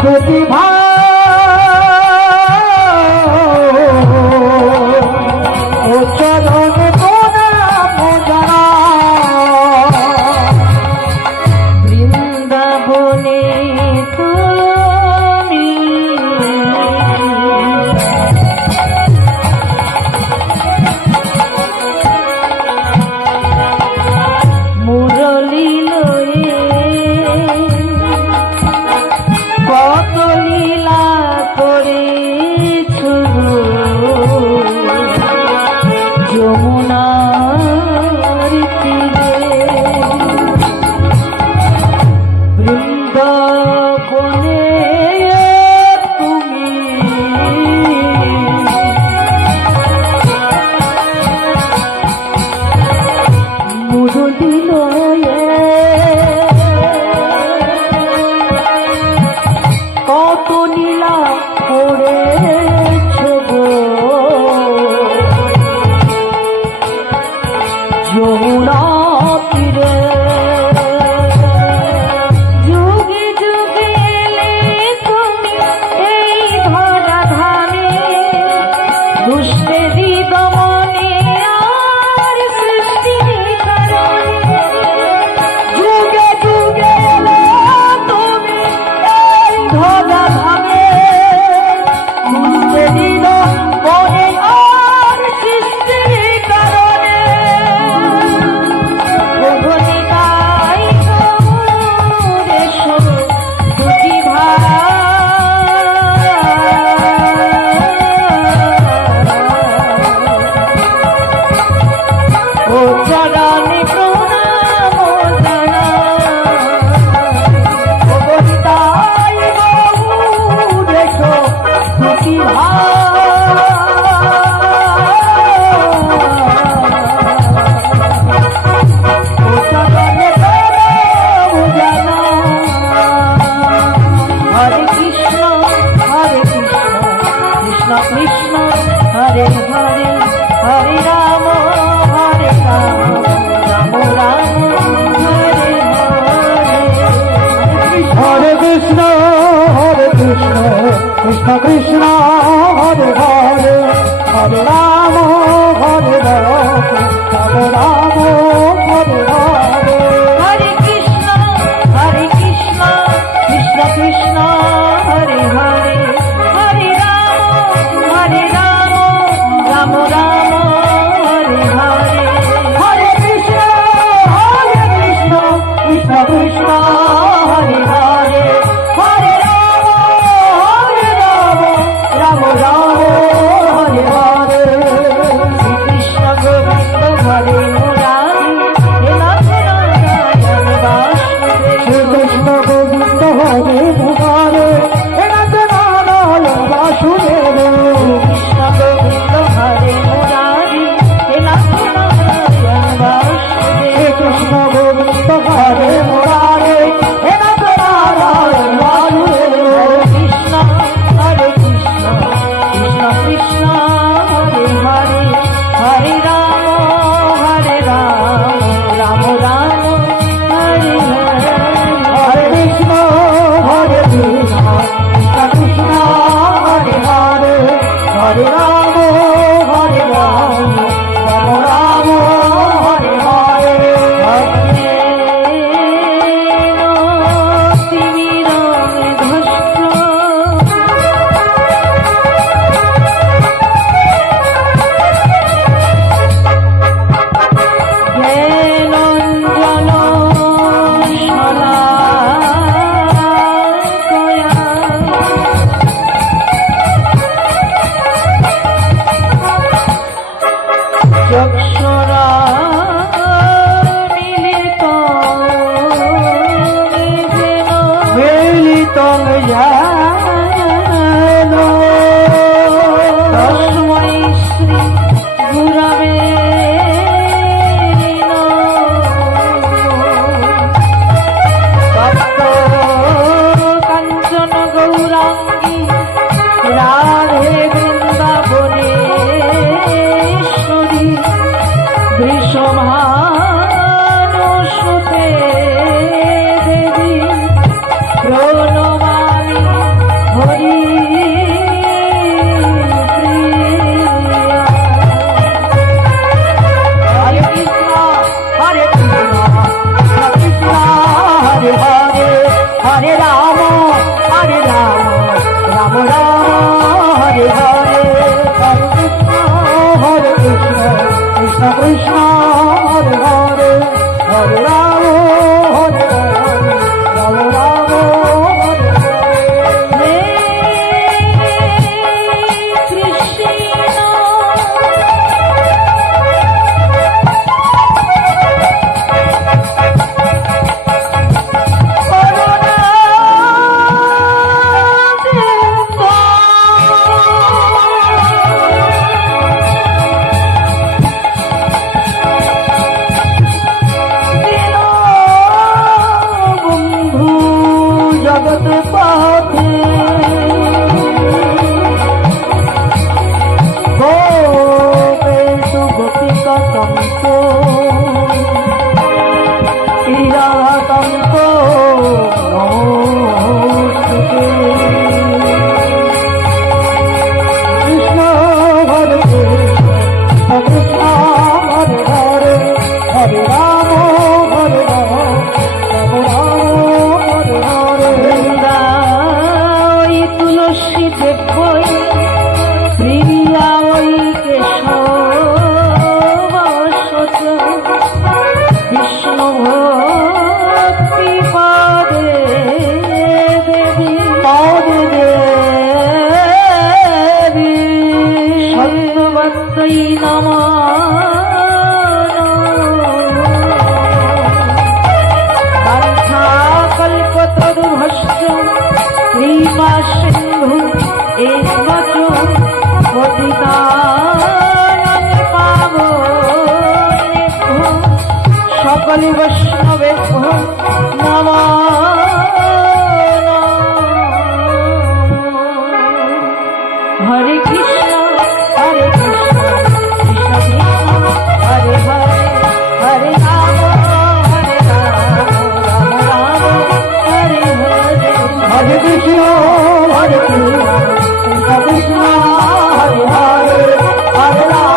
প্রতিভা ও চরণ প্রণাম জানাই বৃন্দাবনে তুমি মুরলী লয়ে কত লীলা করেছ যমুনার তীরে বৃন্দাবনে তুমি মুরলী লয়ে কত লীলা করেছ গো যমুনা তীরে যুগে যুগে এলে তুমি এই ধরা ধামে দুষ্টেরি দমনে আর সৃষ্টির কারণে যুগে যুগে এলে তুমি এই ধরা ধামে দুষ্টেরি দমনে আর সৃষ্টির কারণে প্রভুনিতাই গৌরেশ দুটি ভাই ও চরণে প্রণাম জানাই প্রভুনিতাই গৌরেশ দুটি হরে কৃষ্ণ কৃষ্ণ কৃষ্ণ হরে হরে হরে রাম রাম রাম হরে হরে কৃষ্ণ কৃষ্ণ কৃষ্ণ হরে হরে হরে রাম রাম রাম হরে হরে হরে কৃষ্ণ কৃষ্ণ কৃষ্ণ হরে হরে হরে রাম রাম রাম হরে হরে হরে কৃষ্ণ কৃষ্ণ কৃষ্ণ হরে হরে হরে রাম রাম রাম হরে হরে কৃষ্ণ গোবিন্দ হরে মুরারি হে নাথ নারায়ণ বাসুদেব কৃষ্ণ গোবিন্দ হরে মুরারি হে নাথ নারায়ণ বাসুদেব কৃষ্ণ গোবিন্দ হরে মুরারি হে নাথ নারায়ণ বাসুদেব কৃষ্ণ গোবিন্দ হরে মুরারি হে নাথ নারায়ণ বাসুদেব কৃষ্ণ হরে কৃষ্ণ কৃষ্ণ কৃষ্ণ হরে হরে হরে রাম রাম রাম হরে হরে হরে কৃষ্ণ কৃষ্ণ কৃষ্ণ হরে হরে হরে রাম রাম রাম হরে হরে হরে চক্ষুরা মিলিত যেন তস্मै শ্রী গুরবে তপ্ত কাঞ্চন গৌরাঙ্গী রাধে বৃন্দাবনেশ্বরী বৃষভানুসুতে দেবী প্রণমা রাম হরে রাম রাম রাম হরে হরে হরে কৃষ্ণ কৃষ্ণ কৃষ্ণ হরে হরে হরে রাম হরে রাম রাম রাম হরে কৃষ্ণ সকল বৈষ্ণবে নমঃ হরে কৃষ্ণ কৃষ্ণ কৃষ্ণ হরে হরে হরে রাম রাম রাম হরে হরে হরে কৃষ্ণ কৃষ্ণ কৃষ্ণ হরে হরে হরে রাম